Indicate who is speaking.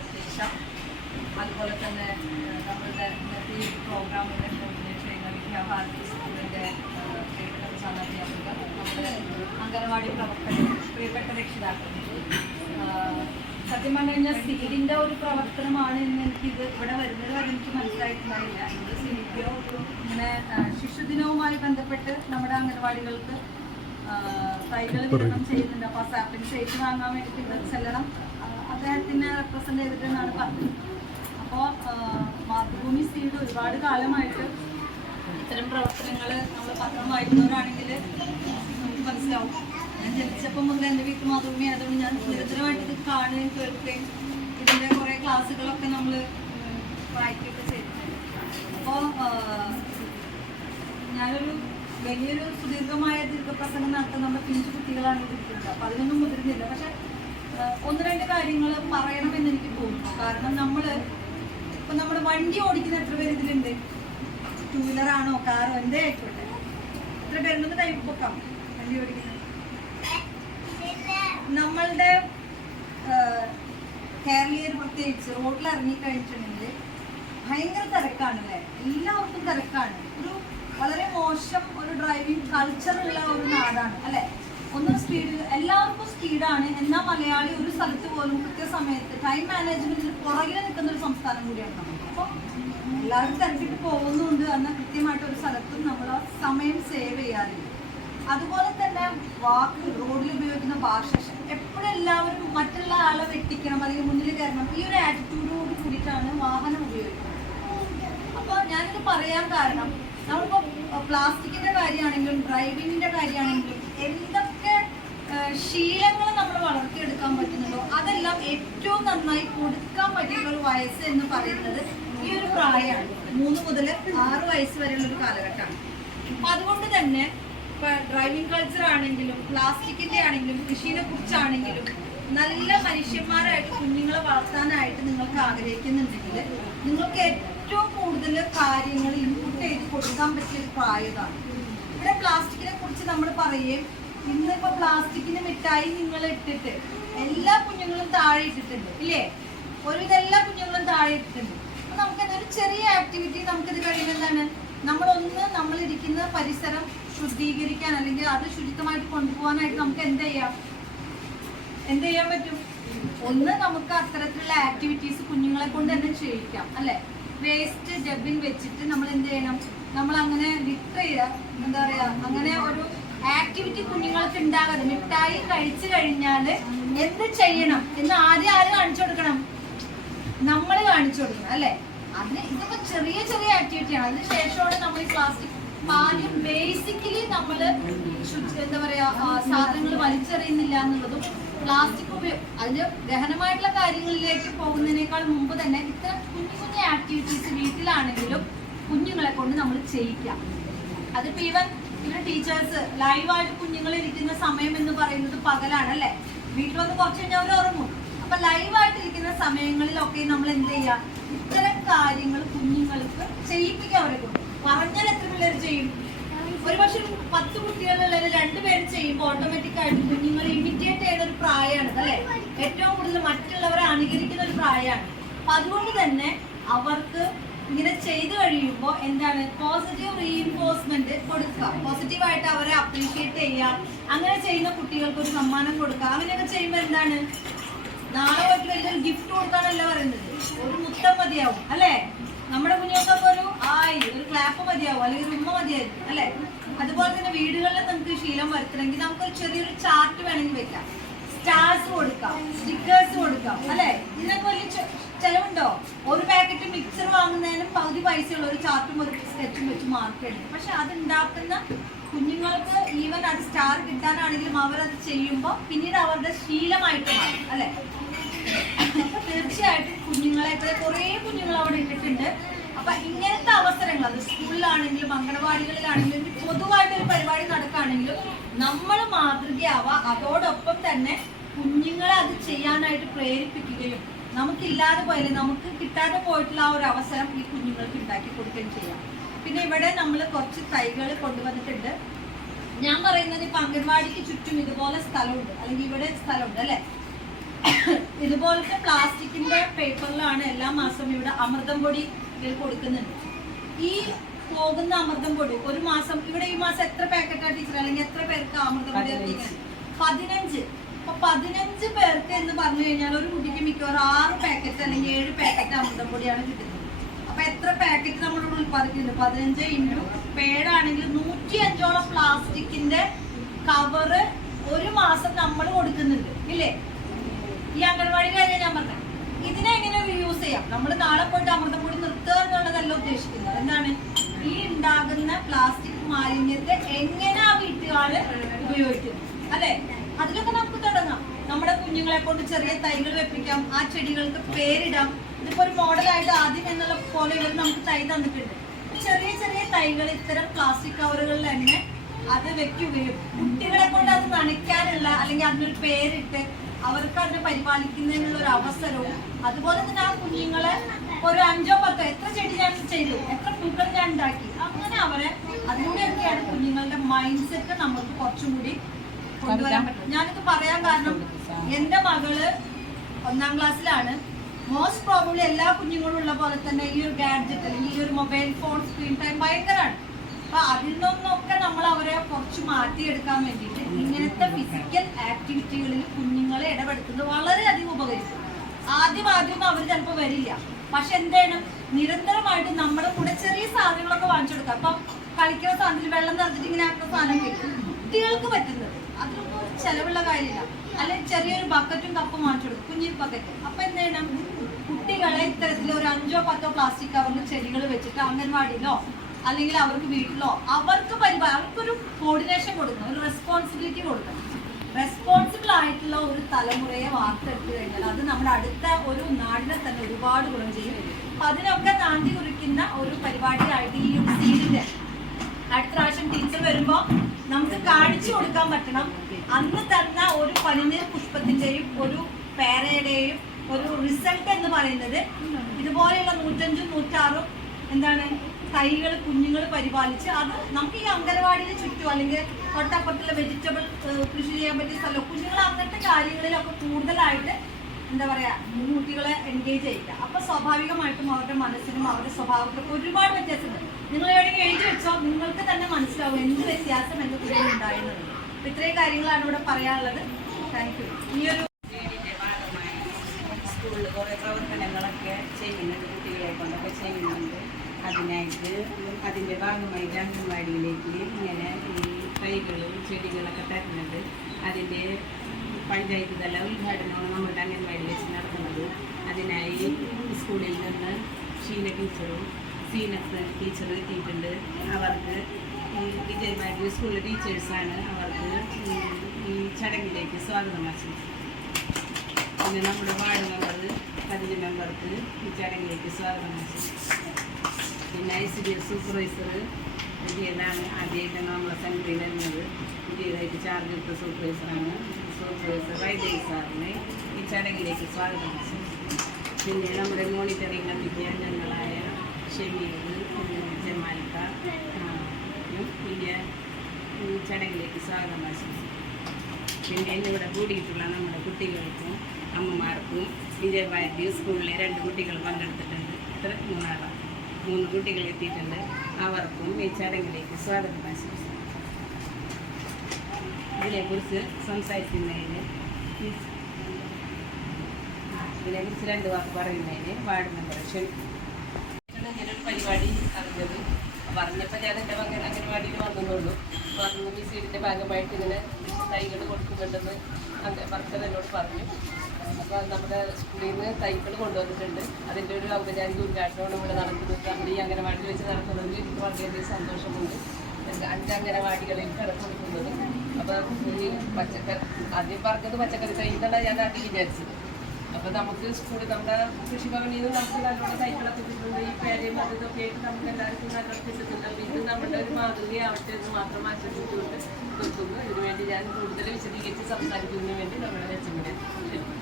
Speaker 1: അത്യാവശ്യം. അതുപോലെ തന്നെ നമ്മളുടെ ഈ പ്രോഗ്രാമിനെ കോർഡിനേറ്റ് ചെയ്യുന്ന വിദ്യാഭാരതി സ്കൂളിന്റെ പ്രിയപ്പെട്ട പ്രധാനാധ്യാപകർ നമ്മുടെ അംഗനവാടി പ്രവർത്തകർ പ്രിയപ്പെട്ട രക്ഷിതാക്കൾ സത്യം പറഞ്ഞു കഴിഞ്ഞാൽ സീഡിന്റെ ഒരു പ്രവർത്തനമാണ് എന്ന് എനിക്കിത് ഇവിടെ വരുന്നത് വരെ എനിക്ക് മനസ്സിലായിട്ടുണ്ടായില്ല. ഇത് സീഡിയോ ഇങ്ങനെ ശിശുദിനവുമായി ബന്ധപ്പെട്ട് നമ്മുടെ അംഗനവാടികൾക്ക് തൈകൾ വിതരണം ചെയ്യുന്നുണ്ട്. അപ്പോൾ ആ സാപ്പിൻ ഷേപ്പ് വാങ്ങാൻ വേണ്ടിയിട്ട് ചെല്ലണം. അദ്ദേഹത്തിനെ റെപ്രസെന്റ് ചെയ്തിട്ടെന്നാണ് പറഞ്ഞത്. അപ്പോൾ മാതൃഭൂമി സീഡ് ഒരുപാട് കാലമായിട്ട് ഇത്തരം പ്രവർത്തനങ്ങൾ നമ്മൾ പത്രം വായിക്കുന്നവരാണെങ്കിൽ നമുക്ക് മനസ്സിലാവും. ഞാൻ ജനിച്ചപ്പോൾ മുതൽ എന്റെ വീട്ടിൽ മാതൃഭൂമി ആയതുകൊണ്ട് ഞാൻ നിരന്തരമായിട്ട് ഇത് കാണുകയും കേൾക്കുകയും ഇതിന്റെ കുറേ ക്ലാസ്സുകളൊക്കെ നമ്മൾ വായിക്കുകയൊക്കെ ചെയ്തിട്ടുണ്ട്. അപ്പോൾ ഞാനൊരു വലിയൊരു സുദീർഘമായ ദീർഘപ്രസംഗം നടത്താൻ നമ്മുടെ പിഞ്ചു കുട്ടികളാണ് ഇരിക്കുന്നത്. അപ്പോൾ അതിനൊന്നും മുതിരുന്നില്ല. പക്ഷെ ഒന്ന് രണ്ട് കാര്യങ്ങൾ പറയണമെന്ന് എനിക്ക് തോന്നുന്നു. കാരണം നമ്മൾ ഇപ്പം നമ്മുടെ വണ്ടി ഓടിക്കുന്ന എത്ര പേര് ഇതിലുണ്ട്? ടൂ വീലർ ആണോ കാറോ എന്തേ ആയിക്കോട്ടെ. എത്ര പേരുണ്ടെന്ന് കൈ പൊക്കാം. വണ്ടി ഓടിക്കുന്നത്. നമ്മളുടെ കേരളീയർ പ്രത്യേകിച്ച് റോഡിൽ ഇറങ്ങി ഭയങ്കര ഭയങ്കര തിരക്കാണല്ലേ? എല്ലാവർക്കും തിരക്കാണ്. ഒരു വളരെ മോശം ഒരു ഡ്രൈവിംഗ് കൾച്ചറുള്ള ഒരു നാടാണ് അല്ലെ? ഒന്നും സ്പീഡ് എല്ലാവർക്കും സ്പീഡാണ് എന്നാൽ മലയാളി ഒരു സ്ഥലത്ത് പോലും കൃത്യസമയത്ത് ടൈം മാനേജ്മെന്റിൽ പുറകിൽ നിൽക്കുന്ന ഒരു സംസ്ഥാനം കൂടിയാണ് നമുക്ക് അപ്പോൾ എല്ലാവരും തിരക്കിട്ട് പോകുന്നുണ്ട് എന്നാൽ കൃത്യമായിട്ട് ഒരു സ്ഥലത്തും നമ്മൾ സമയം സേവ് ചെയ്യാറില്ല. അതുപോലെ തന്നെ വാക്ക് റോഡിൽ ഉപയോഗിക്കുന്ന ഭാഷ എപ്പോഴും എല്ലാവരും മറ്റുള്ള ആളെ വെട്ടിക്കണം അല്ലെങ്കിൽ മുന്നിൽ കയറണം. ഈ ഒരു ആറ്റിറ്റ്യൂഡോട് കൂടിയിട്ടാണ് വാഹനം ഉപയോഗിക്കുന്നത്. അപ്പോൾ ഞാനിത് പറയാൻ കാരണം നമ്മളിപ്പോൾ പ്ലാസ്റ്റിക്കിന്റെ കാര്യമാണെങ്കിലും ഡ്രൈവിങ്ങിന്റെ കാര്യമാണെങ്കിലും എന്തൊക്കെ ശീലങ്ങൾ നമ്മൾ വളർത്തിയെടുക്കാൻ പറ്റുന്നുണ്ടോ? അതെല്ലാം ഏറ്റവും നന്നായി കൊടുക്കാൻ പറ്റിയുള്ള ഒരു വയസ്സ് എന്ന് പറയുന്നത് ഈ ഒരു പ്രായമാണ്. മൂന്ന് മുതൽ ആറ് വയസ്സ് വരെയുള്ള ഒരു കാലഘട്ടമാണ്. അപ്പൊ അതുകൊണ്ട് തന്നെ ഇപ്പൊ ഡ്രൈവിംഗ് കൾച്ചർ ആണെങ്കിലും പ്ലാസ്റ്റിക്കിന്റെ ആണെങ്കിലും കൃഷിയെ കുറിച്ചാണെങ്കിലും നല്ല മനുഷ്യന്മാരായിട്ട് കുഞ്ഞുങ്ങളെ വളർത്താനായിട്ട് നിങ്ങൾക്ക് ആഗ്രഹിക്കുന്നുണ്ടെങ്കിൽ നിങ്ങൾക്ക് ഏറ്റവും കൂടുതൽ കാര്യങ്ങൾ ഇൻപുട്ട് ചെയ്ത് കൊടുക്കാൻ പറ്റിയ ഒരു പ്രായതാണ്. ഇവിടെ പ്ലാസ്റ്റിക്കിനെ കുറിച്ച് നമ്മൾ പറയുകയും ഇന്നിപ്പോ പ്ലാസ്റ്റിക്കിന് മിഠായി നിങ്ങൾ ഇട്ടിട്ട് എല്ലാ കുഞ്ഞുങ്ങളും താഴെ ഇട്ടിട്ടുണ്ട് ഇല്ലേ? ഒരുവിധ എല്ലാ കുഞ്ഞുങ്ങളും താഴെ ഇട്ടിട്ടുണ്ട്. അപ്പൊ നമുക്ക് ഒരു ചെറിയ ആക്ടിവിറ്റി നമുക്കിത് കഴിയുന്നതാണ് നമ്മളൊന്ന് നമ്മളിരിക്കുന്ന പരിസരം ശുദ്ധീകരിക്കാൻ അല്ലെങ്കിൽ അത് ശുചിത്വമായിട്ട് കൊണ്ടുപോകാനായിട്ട് നമുക്ക് എന്ത് ചെയ്യാം? എന്ത് ചെയ്യാൻ പറ്റും? ഒന്ന് നമുക്ക് അത്തരത്തിലുള്ള ആക്ടിവിറ്റീസ് കുഞ്ഞുങ്ങളെ കൊണ്ട് തന്നെ ചെയ്യിക്കാം അല്ലെ? വേസ്റ്റ് ഡബിൻ വെച്ചിട്ട് നമ്മൾ എന്ത് ചെയ്യണം? നമ്മൾ അങ്ങനെ ലിറ്റർ ചെയ്യുക എന്താ പറയാ അങ്ങനെ ഒരു ആക്ടിവിറ്റി കുഞ്ഞുങ്ങൾക്ക് ഉണ്ടാകരുത് മിഠായി കഴിച്ചു കഴിഞ്ഞാൽ എന്ത് ചെയ്യണം? എന്ന് ആദ്യം ആര് കാണിച്ചു കൊടുക്കണം? നമ്മൾ കാണിച്ചു കൊടുക്കണം അല്ലെ? അതിന് ഇതൊക്കെ ചെറിയ ചെറിയ ആക്ടിവിറ്റിയാണ് അതിന് ശേഷമാണ് നമ്മൾ ഈ പ്ലാസ്റ്റിക് ആദ്യം ബേസിക്കലി നമ്മൾ എന്താ പറയാ സാധനങ്ങൾ വലിച്ചെറിയുന്നില്ല എന്നുള്ളതും പ്ലാസ്റ്റിക് ഉപയോഗം അതിന്റെ ഗഹനമായിട്ടുള്ള കാര്യങ്ങളിലേക്ക് പോകുന്നതിനേക്കാൾ മുമ്പ് തന്നെ ഇത്തരം കുഞ്ഞു കുഞ്ഞു ആക്ടിവിറ്റീസ് വീട്ടിലാണെങ്കിലും കുഞ്ഞുങ്ങളെ കൊണ്ട് നമ്മൾ ചെയ്യിക്കാം. അതിപ്പോ ഈവൻ ഇവർ ടീച്ചേഴ്സ് ലൈവായിട്ട് കുഞ്ഞുങ്ങൾ ഇരിക്കുന്ന സമയം എന്ന് പറയുന്നത് പകലാണ് അല്ലെ വീട്ടിൽ വന്ന് കുറച്ച് കഴിഞ്ഞാൽ അവർ ഉറങ്ങും. അപ്പൊ ലൈവായിട്ട് ഇരിക്കുന്ന സമയങ്ങളിലൊക്കെ നമ്മൾ എന്ത് ചെയ്യുക ഇത്തരം കാര്യങ്ങൾ കുഞ്ഞുങ്ങൾക്ക് ചെയ്യിപ്പിക്കുക അവരെ കൊണ്ട്. പറഞ്ഞാൽ എത്ര പിള്ളേർ ചെയ്യും? ഒരു പക്ഷെ പത്ത് കുട്ടികളിൽ രണ്ടുപേരും ചെയ്യുമ്പോൾ ഓട്ടോമാറ്റിക് ആയിട്ട് കുഞ്ഞുങ്ങൾ ഇമിറ്റേറ്റ് ചെയ്യുന്ന ഒരു പ്രായമാണ് അല്ലെ? ഏറ്റവും കൂടുതൽ മറ്റുള്ളവരെ അനുകരിക്കുന്ന ഒരു പ്രായമാണ്. അപ്പൊ അതുകൊണ്ട് തന്നെ അവർക്ക് ഇങ്ങനെ ചെയ്തു കഴിയുമ്പോൾ എന്താണ് പോസിറ്റീവ് റീഇൻഫോഴ്സ്മെന്റ് കൊടുക്കുക. പോസിറ്റീവായിട്ട് അവരെ അപ്രീഷിയേറ്റ് ചെയ്യുക. അങ്ങനെ ചെയ്യുന്ന കുട്ടികൾക്ക് ഒരു സമ്മാനം കൊടുക്കുക. അങ്ങനെയൊക്കെ ചെയ്യുമ്പോൾ എന്താണ്? നാളെ പറ്റി വലിയൊരു ഗിഫ്റ്റ് കൊടുക്കാനല്ല പറയുന്നത്. ഒരു മുത്തം മതിയാവും അല്ലേ? നമ്മുടെ കുഞ്ഞുങ്ങൾക്കൊക്കെ ഒരു ആയി ഒരു ക്ലാപ്പ് മതിയാവും അല്ലെങ്കിൽ ഒരു ഉമ്മ മതിയായിരിക്കും അല്ലേ? അതുപോലെ തന്നെ വീടുകളിൽ നമുക്ക് ശീലം വരുത്തണമെങ്കിൽ നമുക്കൊരു ചെറിയൊരു ചാർട്ട് വേണമെങ്കിൽ വെക്കാം. സ്റ്റാർസ് കൊടുക്കാം സ്റ്റിക്കേഴ്സ് കൊടുക്കാം അല്ലേ? ഇതിനൊക്കെ വലിയ ചെലവുണ്ടോ ഒരു പാക്കറ്റ് മിക്സർ വാങ്ങുന്നതിനും പകുതി പൈസയുള്ള ഒരു ചാർട്ടും ഒരു സ്കെച്ചും വെച്ച് മാർക്ക് എടുക്കും പക്ഷെ അത് ഉണ്ടാക്കുന്ന കുഞ്ഞുങ്ങൾക്ക് ഈവൻ അത് സ്റ്റാർ കിട്ടാനാണെങ്കിലും അവരത് ചെയ്യുമ്പോൾ പിന്നീട് അവരുടെ ശീലമായിട്ട് മാറും അല്ലെ? തീർച്ചയായിട്ടും കുഞ്ഞുങ്ങളെ ഇപ്പോൾ കുറേ കുഞ്ഞുങ്ങൾ അവിടെ ഇട്ടിട്ടുണ്ട്. അപ്പൊ ഇങ്ങനത്തെ അവസരങ്ങൾ അത് സ്കൂളിലാണെങ്കിലും അംഗനവാടികളിലാണെങ്കിലും പൊതുവായിട്ട് ഒരു പരിപാടി നടക്കുകയാണെങ്കിലും നമ്മൾ മാതൃകയാവുക. അതോടൊപ്പം തന്നെ കുഞ്ഞുങ്ങളെ അത് ചെയ്യാനായിട്ട് പ്രേരിപ്പിക്കുകയും നമുക്കില്ലാതെ പോയാലും നമുക്ക് കിട്ടാതെ പോയിട്ടുള്ള ആ ഒരു അവസരം ഈ കുഞ്ഞുങ്ങൾക്ക് ഉണ്ടാക്കി കൊടുക്കുകയും ചെയ്യാം. പിന്നെ ഇവിടെ നമ്മൾ കുറച്ച് തൈകൾ കൊണ്ടുവന്നിട്ടുണ്ട്. ഞാൻ പറയുന്നത് ഇപ്പൊ അംഗൻവാടിക്ക് ചുറ്റും ഇതുപോലെ സ്ഥലമുണ്ട്. അല്ലെങ്കിൽ ഇവിടെ സ്ഥലമുണ്ട് അല്ലെ? ഇതുപോലത്തെ പ്ലാസ്റ്റിക്കിന്റെ പേപ്പറിലാണ് എല്ലാ മാസവും ഇവിടെ അമൃതം പൊടി കൊടുക്കുന്നുണ്ട്. ഈ പോകുന്ന അമൃതം പൊടി ഒരു മാസം ഇവിടെ ഈ മാസം എത്ര പാക്കറ്റാ ടീച്ചർ അല്ലെങ്കിൽ എത്ര പേർക്ക് അമൃതം പൊടി പതിനഞ്ച്. പതിനഞ്ച് പേർക്ക് എന്ന് പറഞ്ഞു കഴിഞ്ഞാൽ ഒരു കുട്ടിക്ക് മിക്കവാറും ആറ് പാക്കറ്റ് അല്ലെങ്കിൽ ഏഴ് പാക്കറ്റ് അമൃതം പൊടിയാണ് കിട്ടുന്നത്. അപ്പൊ എത്ര പാക്കറ്റ് നമ്മൾ ഉൽപ്പാദിപ്പിക്കുന്നുണ്ട് പതിനഞ്ച് ഇന്റു പേടാണെങ്കിൽ നൂറ്റി അഞ്ചോളം പ്ലാസ്റ്റിക്കിന്റെ കവറ് ഒരു മാസം നമ്മൾ കൊടുക്കുന്നുണ്ട്. ഇല്ലേ? ഈ അംഗൻവാടി കാര്യം ഞാൻ പറഞ്ഞത് ഇതിനെ എങ്ങനെ യൂസ് ചെയ്യാം? നമ്മൾ നാളെ പോയിട്ട് അമൃതപ്പൊടി നിർത്തുക എന്നുള്ളതല്ല ഉദ്ദേശിക്കുന്നത്. എന്താണ്? ഈ ഉണ്ടാകുന്ന പ്ലാസ്റ്റിക് മാലിന്യത്തെ എങ്ങനെ ആ വീട്ടുകാര് ഉപയോഗിക്കുന്നു അല്ലെ? അതിലൊക്കെ നമ്മുടെ കുഞ്ഞുങ്ങളെ കൊണ്ട് ചെറിയ തൈകൾ വെപ്പിക്കാം ആ ചെടികൾക്ക് പേരിടാം. ഇതിപ്പോ ഒരു മോഡലായിട്ട് ആദ്യം എന്നുള്ള പോലെ ഇവർ നമുക്ക് തൈ തന്നിട്ടുണ്ട്. ചെറിയ ചെറിയ തൈകൾ ഇത്തരം പ്ലാസ്റ്റിക് കവറുകളിൽ തന്നെ അത് വെക്കുകയും കുട്ടികളെ കൊണ്ട് അത് നനയ്ക്കാനുള്ള അല്ലെങ്കിൽ അതിനൊരു പേരിട്ട് അവർക്ക് അതിനെ പരിപാലിക്കുന്നതിനുള്ള ഒരു അവസരവും അതുപോലെ തന്നെ ആ കുഞ്ഞുങ്ങളെ ഒരു അഞ്ചോ പത്തോ എത്ര ചെടി ഞാൻ ചെയ്തു എത്ര പൂക്കൾ ഞാൻ ഉണ്ടാക്കി അങ്ങനെ അവരെ അതിലൂടെയൊക്കെയാണ് കുഞ്ഞുങ്ങളുടെ മൈൻഡ് സെറ്റ് നമുക്ക് കുറച്ചും കൂടി കൊണ്ടുവരാൻ പറ്റും ഞാനിത് പറയാൻ കാരണം എന്റെ മകൾ ഒന്നാം ക്ലാസ്സിലാണ്. മോസ്റ്റ് പ്രോബബ്ലി എല്ലാ കുഞ്ഞുങ്ങളും ഉള്ള പോലെ തന്നെ ഈ ഒരു ഗാഡ്ജറ്റ് അല്ലെങ്കിൽ ഈ ഒരു മൊബൈൽ ഫോൺ സ്ക്രീൻ ടൈം ഭയങ്കരമാണ് അപ്പൊ അതിൽ നിന്നൊക്കെ നമ്മൾ അവരെ കുറച്ച് മാറ്റിയെടുക്കാൻ വേണ്ടിയിട്ട് ഇങ്ങനത്തെ ഫിസിക്കൽ ആക്ടിവിറ്റികളിൽ കുഞ്ഞുങ്ങളെ ഇടപെടുത്തുന്നത് വളരെയധികം ഉപകരിക്കും. ആദ്യം ആദ്യം അവർ ചിലപ്പോൾ വരില്ല. പക്ഷെ എന്താണ്? നിരന്തരമായിട്ട് നമ്മുടെ കൂടെ ചെറിയ സാധനങ്ങളൊക്കെ വാങ്ങിച്ചു കൊടുക്കുക അപ്പം കളിക്കുന്ന സാധനത്തിൽ വെള്ളം നിറച്ചിട്ട് ഇങ്ങനെ ആക്കുന്ന സാധനം കിട്ടും കുട്ടികൾക്ക് പറ്റുന്നത്. അതിലൊന്നും ചെലവുള്ള കാര്യമില്ല. അല്ലെങ്കിൽ ബക്കറ്റും കപ്പും മാറ്റി കൊടുക്കും കുഞ്ഞി ബക്കറ്റ് അപ്പൊ എന്ത് ചെയ്യണം? കുട്ടികളെ ഇത്തരത്തിൽ ഒരു അഞ്ചോ പത്തോ പ്ലാസ്റ്റിക് കവറിൽ ചെടികൾ വെച്ചിട്ട് അംഗൻവാടിയിലോ അല്ലെങ്കിൽ അവർക്ക് വീട്ടിലോ അവർക്ക് പരിപാടി അവർക്കൊരു കോർഡിനേഷൻ കൊടുക്കണം. ഒരു റെസ്പോൺസിബിലിറ്റി കൊടുക്കണം. റെസ്പോൺസിബിൾ ആയിട്ടുള്ള ഒരു തലമുറയെ വാർത്തെടുത്തു കഴിഞ്ഞാൽ അത് നമ്മുടെ അടുത്ത ഒരു നാടിനെ തന്നെ ഒരുപാട് ഗുണം ചെയ്യും. അപ്പൊ അതിനൊക്കെ നാന്തി കുറിക്കുന്ന ഒരു പരിപാടിയായിട്ട് ഈ ഒരു സീഡിന്റെ അടുത്ത പ്രാവശ്യം ടീച്ചർ വരുമ്പോ നമുക്ക് കാണിച്ചു കൊടുക്കാൻ പറ്റണം. അന്ന് തന്ന ഒരു പനിനീർ പുഷ്പത്തിന്റെയും ഒരു പേരയുടെയും ഒരു റിസൾട്ട് എന്ന് പറയുന്നത് ഇതുപോലെയുള്ള നൂറ്റഞ്ചും നൂറ്റാറും എന്താണ് തൈകൾ കുഞ്ഞുങ്ങൾ പരിപാലിച്ച് അത് നമുക്ക് ഈ അംഗനവാടിയിൽ ചുറ്റും അല്ലെങ്കിൽ തൊട്ടപ്പുറത്തുള്ള വെജിറ്റബിൾ കൃഷി ചെയ്യാൻ പറ്റിയ സ്ഥലം കുഞ്ഞുങ്ങൾ അങ്ങനത്തെ കാര്യങ്ങളിലൊക്കെ കൂടുതലായിട്ട് എന്താ പറയാ കുട്ടികളെ എൻഗേജ് ചെയ്യില്ല. അപ്പൊ സ്വാഭാവികമായിട്ടും അവരുടെ മനസ്സിനും അവരുടെ സ്വഭാവത്തിനും ഒരുപാട് വ്യത്യാസമുണ്ട്. നിങ്ങൾ എവിടെയെങ്കിലും എഴുതി വെച്ചോ നിങ്ങൾക്ക് തന്നെ മനസ്സിലാവും എന്ത് വ്യത്യാസം എന്റെ കുട്ടികൾ ഉണ്ടായിരുന്നത് ഇത്രയും കാര്യങ്ങളാണ് ഇവിടെ പറയാനുള്ളത്. താങ്ക് യു ഈ ഒരു
Speaker 2: ഭാഗമായി സ്കൂളിൽ കുറേ പ്രവർത്തനങ്ങളൊക്കെ ചെയ്യുന്നുണ്ട് കുട്ടികളെ കൊണ്ടൊക്കെ ചെയ്യുന്നുണ്ട്. അതിനായിട്ട് അതിന്റെ ഭാഗമായിട്ട് അംഗൻവാടിയിലേക്ക് ഇങ്ങനെ ഈ തൈകളും ചെടികളൊക്കെ തരുന്നുണ്ട്. അതിന്റെ പഞ്ചായത്ത് തല ഉദ്ഘാടനമാണ് നമ്മുടെ അംഗൻവാടി വെച്ച് നടക്കുന്നത് അതിനായി സ്കൂളിൽ നിന്ന് ഷീന ടീച്ചറും സീനത്ത് ടീച്ചറും എത്തിയിട്ടുണ്ട്. അവർക്ക് വിജയമാരി സ്കൂളിലെ ടീച്ചേഴ്സാണ് അവർക്ക് ഈ- ചടങ്ങിലേക്ക് സ്വാഗതം ആശംസിക്കുന്നത് പിന്നെ നമ്മുടെ വാർഡ് മെമ്പർ പതിനഞ്ച് മെമ്പർക്ക് ഈ ചടങ്ങിലേക്ക് സ്വാഗതം പിന്നെ I C D S supervisor വിജയനാണ് ആദ്യമായിട്ടാണ് നമ്മളെ സെന്ററിൽ വരുന്നത്. പുതിയതായിട്ട് ചാർജ് എടുത്ത സൂപ്പർവൈസറാണ് സൂപ്പർവൈസർ വൈദ്യ സാറിനെ ഈ ചടങ്ങിലേക്ക് സ്വാഗതം. ആശംസിക്കുന്നു പിന്നെ നമ്മുടെ മോണിറ്ററിംഗ് കമ്മിറ്റി അംഗങ്ങളായ ഷമീർ ജമാലിക്ക ആ, യും പിന്നെ ഈ ചടങ്ങിലേക്ക് സ്വാഗതം ആശംസിക്കുന്നു. പിന്നെ എന്നിവിടെ കൂടിയിട്ടുള്ള നമ്മുടെ കുട്ടികൾക്കും അമ്മമാർക്കും വിജയഭാരതി സ്കൂളിലെ രണ്ട് കുട്ടികൾ പങ്കെടുത്തിട്ടുണ്ട്. ഇത്ര മൂന്നാളാണ് മൂന്ന് കുട്ടികൾ എത്തിയിട്ടുണ്ട്. അവർക്കും ഈ ചടങ്ങിലേക്ക് സ്വാഗതം ആശംസിക്കുന്നു. ഇതിനെക്കുറിച്ച് സംസാരിക്കുന്നതിന്. ഇതിനെക്കുറിച്ച് രണ്ട് വാക്ക് പറയുന്നതിന് വാർഡ് മെമ്പർ ക്ഷണിക്കുന്നു ഇങ്ങനെ ഒരു പരിപാടി അറിഞ്ഞത് പറഞ്ഞപ്പോൾ ഞാൻ എന്റെ മകൻ അംഗൻവാടിയിൽ വന്നതുള്ളൂ പറഞ്ഞു ഈ സീഡിന്റെ ഭാഗമായിട്ട് ഇങ്ങനെ തൈകൾ കൊടുക്കുന്നുണ്ടെന്ന് ഭർത്തൻ എന്നോട് പറഞ്ഞു. അപ്പോൾ നമ്മുടെ സ്കൂളിൽ നിന്ന് തൈകൾ കൊണ്ടുവന്നിട്ടുണ്ട്. അതിന്റെ ഒരു ഔപചാരിക ഉദ്ഘാടനമാണ് ഇവിടെ നടക്കുന്നത്. നമ്മുടെ ഈ അംഗനവാടിയിൽ വെച്ച് നടത്തുന്നതിൽ എനിക്ക് വളരെയധികം സന്തോഷമുണ്ട്. അഞ്ച് അംഗനവാടികളിൽ കൊടുക്കുന്നത് അപ്പോൾ ഈ പച്ചക്കറി ആദ്യം പറഞ്ഞത് പച്ചക്കറി തൈ എന്നാണ് ഞാൻ ആദ്യം വിചാരിച്ചത്. അപ്പൊ നമുക്ക് സ്കൂളിൽ നമ്മുടെ കൃഷിഭവനിൽ നിന്ന് നമുക്ക് നല്ലോണം തൈകളൊക്കെ കിട്ടുന്നുണ്ട്. ഈ പേരയും അത് ഇതൊക്കെ ആയിട്ട് നമുക്ക് എല്ലാവർക്കും നല്ലോണം കിട്ടുന്നുണ്ട്. അപ്പൊ ഇത് നമ്മുടെ ഒരു മാതൃകയാവട്ടെ എന്ന് മാത്രം ആശ്രയിച്ചുകൊണ്ട് നിൽക്കുന്നു ഇതിനുവേണ്ടി ഞാൻ കൂടുതൽ വിശദീകരിച്ച് സംസാരിക്കുന്നതിന് വേണ്ടി നമ്മുടെ ക്ഷണിക്കുന്നു